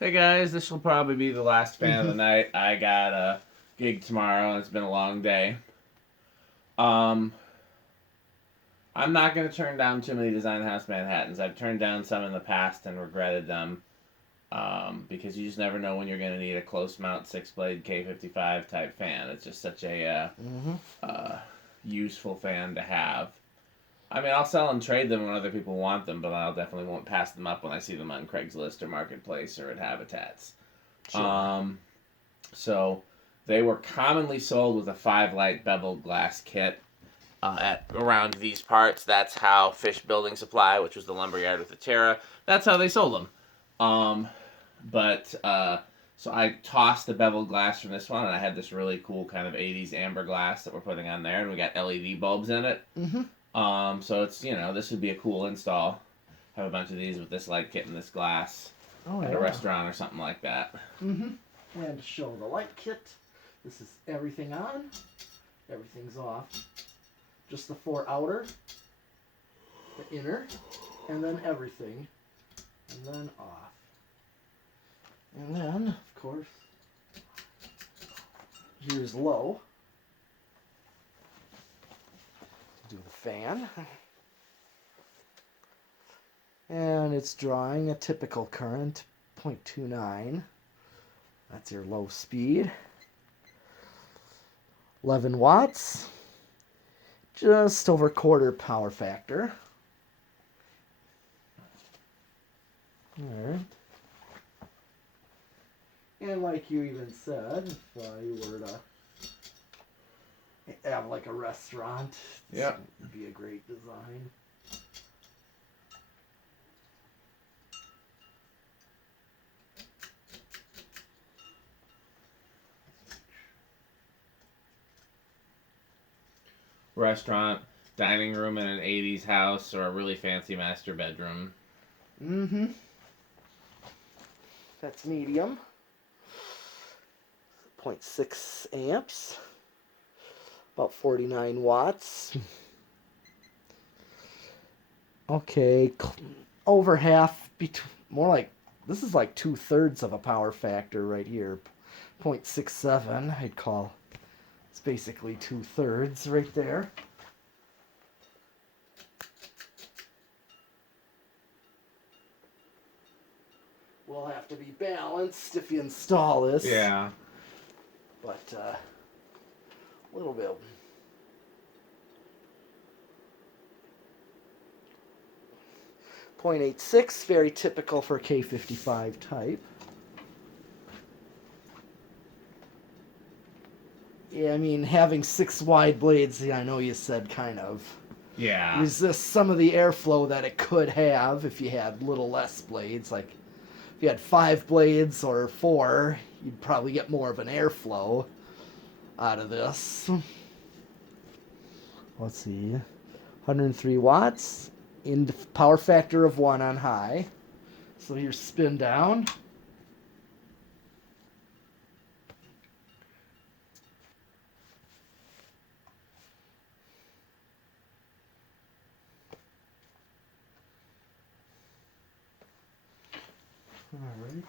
Hey guys, this will probably be the last fan of the night. I got a gig tomorrow and it's been a long day. Um, I'm not going to turn down too many Design House Manhattans. I've turned down some in the past and regretted them because you just never know when you're going to need a close mount 6-blade K55 type fan. It's just such a useful fan to have. I mean, I'll sell and trade them when other people want them, but I'll definitely won't pass them up when I see them on Craigslist or Marketplace or at Habitats. Sure. So they were commonly sold with a 5-light beveled glass kit at around these parts. That's how Fish Building Supply, which was the lumberyard with the Terra, that's how they sold them. So I tossed the beveled glass from this one, and I had this really cool kind of 80s amber glass that we're putting on there, and we got LED bulbs in it. So it's, this would be a cool install. Have a bunch of these with this light kit and this glass at a restaurant or something like that. And to show the light kit, this is everything on, everything's off. Just the 4 outer, the inner, and then everything, and then off. And then, of course, here's low. Do the fan. And it's drawing a typical current, 0.29. That's your low speed. 11 watts. Just over quarter power factor. Alright. And like you even said, if you were to have like a restaurant, Yeah, it'd be a great design. restaurant, dining room in an 80s house, or a really fancy master bedroom. That's medium. 0.6 amps. About 49 watts. Okay, over half, more like, this is like 2/3 of a power factor right here. 0.67, I'd call. It's basically 2/3 right there. Will have to be balanced if you install this. Yeah. But a little bit. .86, very typical for K55 type. Yeah, I mean, having 6 wide blades, I know you said kind of resist some of the airflow that it could have if you had little less blades. Like, if you had 5 blades or 4, you'd probably get more of an airflow out of this. Let's see. 103 watts. In power factor of 1 on high. So your spin down. All right.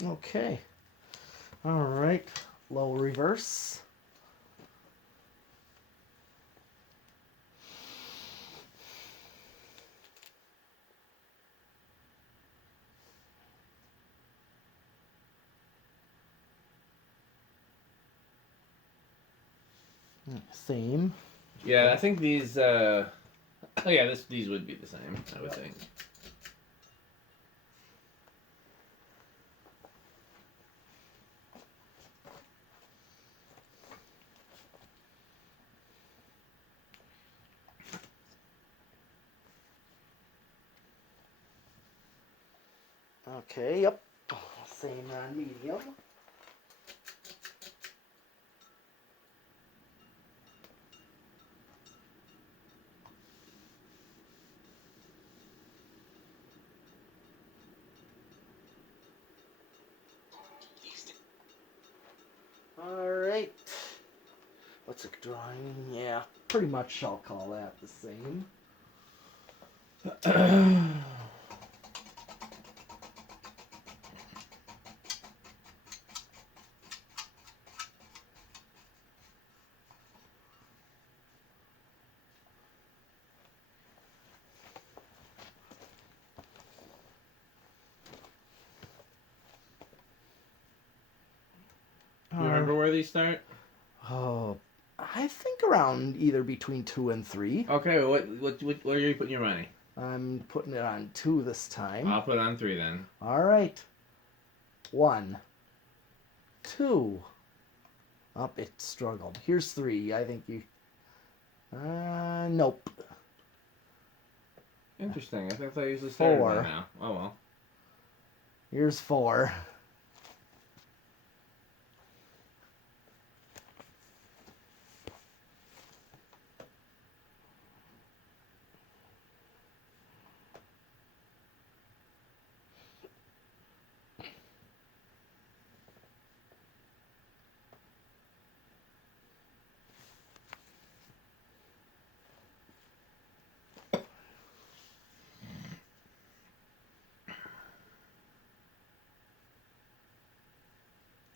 Okay. All right. Low reverse. Same. Yeah, I think these. Oh yeah, these would be the same. I would think. Okay, yep. Same on medium. Alright. What's a drawing? Yeah, pretty much I'll call that the same. Do you remember where these start? Oh, I think around either between 2 and 3. Okay, what are you putting your money? I'm putting it on 2 this time. I'll put it on 3 then. All right. 1, 2. Oh, it struggled. Here's 3. I think you... nope. Interesting. I think I usually started 4. by now. Oh well. Here's 4.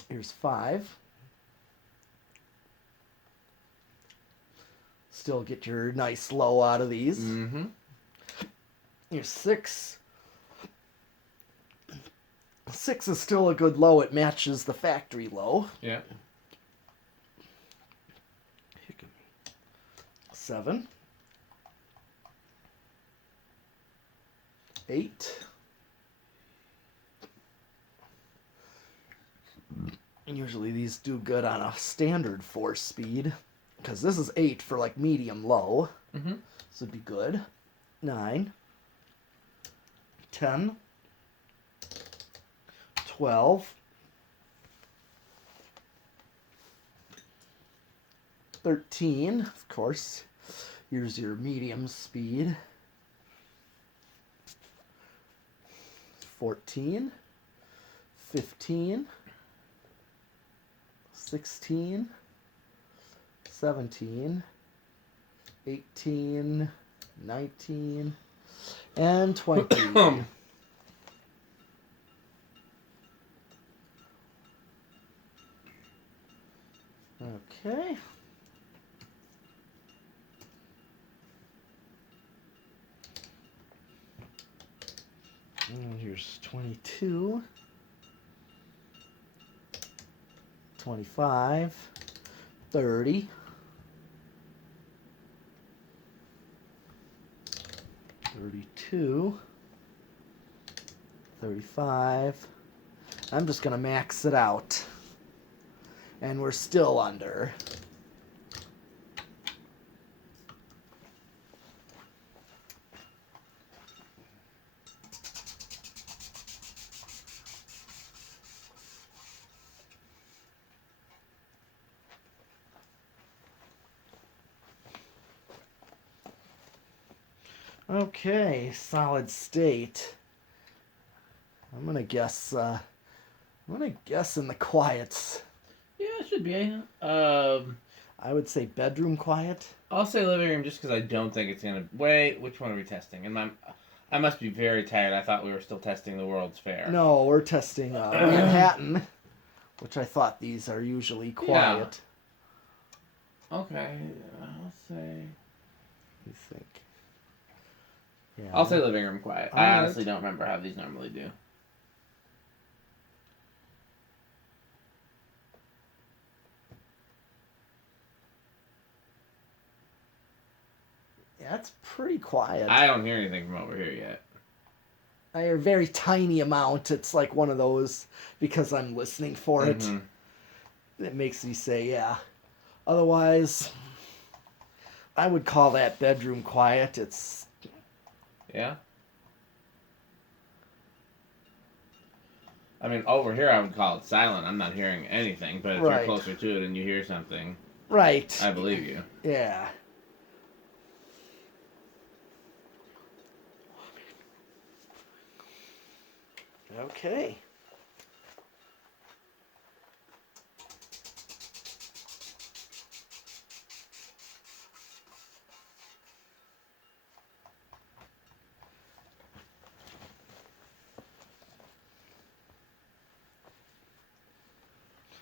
Here's 5. Still get your nice low out of these. Mm-hmm. Here's 6. 6 is still a good low. It matches the factory low. Yeah. 7. 8. Usually these do good on a standard 4 speed, because this is 8 for like medium low. Mm-hmm. This would be good. 9. 10. 12. 13, of course. Here's your medium speed. 14. 15. 16. 17. 18. 19. And 20. Okay. And here's 22. 25. 30. 32. 35. I'm just going to max it out. And we're still under. Okay, solid state. I'm gonna guess in the quiets. Yeah, it should be. I would say bedroom quiet. I'll say living room just because I don't think it's gonna. Wait, which one are we testing? I must be very tired. I thought we were still testing the World's Fair. No, we're testing Manhattan, which I thought these are usually quiet. Yeah. Okay, I'll say. You think? Yeah. I'll say living room quiet. All I right. honestly don't remember how these normally do. That's pretty quiet. I don't hear anything from over here yet. I hear a very tiny amount. It's like one of those, because I'm listening for it. It makes me say, yeah. Otherwise, I would call that bedroom quiet. It's... Yeah? I mean, over here I would call it silent. I'm not hearing anything, but if you're closer to it and you hear something... Right. I believe you. Yeah. Okay.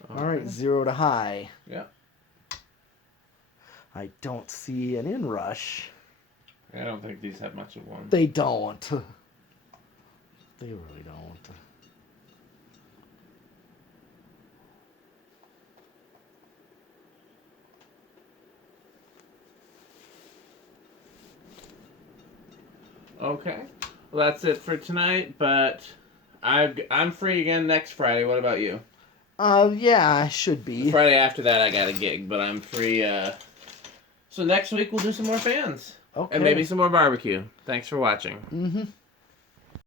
All right, 0 to high. Yeah. I don't see an inrush. I don't think these have much of one. They don't. They really don't. Okay. Well, that's it for tonight, but I'm free again next Friday. What about you? Yeah, I should be. The Friday after that, I got a gig, but I'm free. So next week, we'll do some more fans. Okay. And maybe some more barbecue. Thanks for watching.